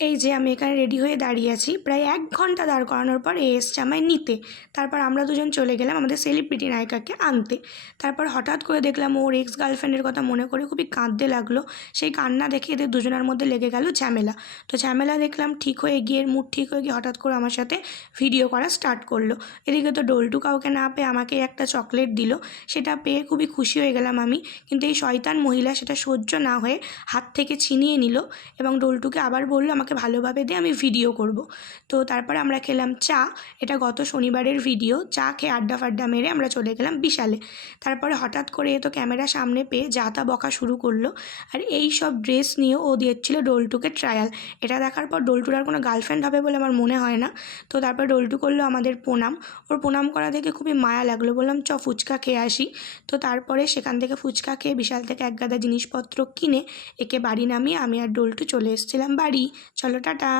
এই যে আমি এখানে রেডি হয়ে দাঁড়িয়ে আছি, প্রায় ১ ঘন্টা দাঁড় করানোর পর এসছে আমায় নিতে। তারপর আমরা দুজন চলে গেলাম আমাদের সেলিব্রিটি নায়িকাকে আনতে। তারপর হঠাৎ করে দেখলাম ওর এক্স গার্লফ্রেন্ডের কথা মনে করে খুবই কাঁদতে লাগলো। সেই কান্না দেখে এদের দুজনের মধ্যে লেগে গেল ঝামেলা। তো ঝামেলা দেখলাম ঠিক হয়ে গিয়ে, মুড ঠিক হয়ে গিয়ে হঠাৎ করে আমার সাথে ভিডিও করা স্টার্ট করলো। এদিকে তো ডল্টু কাউকে না পেয়ে আমাকে একটা চকলেট দিল, সেটা পেয়ে খুবই খুশি হয়ে গেলাম আমি। কিন্তু এই শয়তান মহিলা সেটা সহ্য না হয়ে হাত থেকে ছিনিয়ে নিল এবং ডল্টুকে আবার বলল আমাকে ভালোভাবে দে, আমি ভিডিও করব। তো তারপরে আমরা খেলাম চা। এটা গত শনিবারের ভিডিও। চা খেয়ে আড্ডা ফাড্ডা মেরে আমরা চলে গেলাম বিশালে। তারপরে হঠাৎ করে এ তো ক্যামেরা সামনে পেয়ে যা তা বকা শুরু করলো। আর এই সব ড্রেস নিয়ে ও দিচ্ছিল ডল্টুকে ট্রায়াল। এটা দেখার পর ডল্টুর আর কোনো গার্লফ্রেন্ড হবে বলে আমার মনে হয় না। তো তারপর ডল্টু করলো আমাদের প্রণাম। ওর প্রণাম করা দেখে খুবই মায়া লাগলো, বললাম চ ফুচকা খেয়ে আসি। তো তারপরে সেখান থেকে ফুচকা খেয়ে বিশাল থেকে এক গাদা জিনিসপত্র কিনে একে বাড়ি নামিয়ে আমি আর ডল্টু চলে এসেছিলাম বাড়ি। চলো টাটা।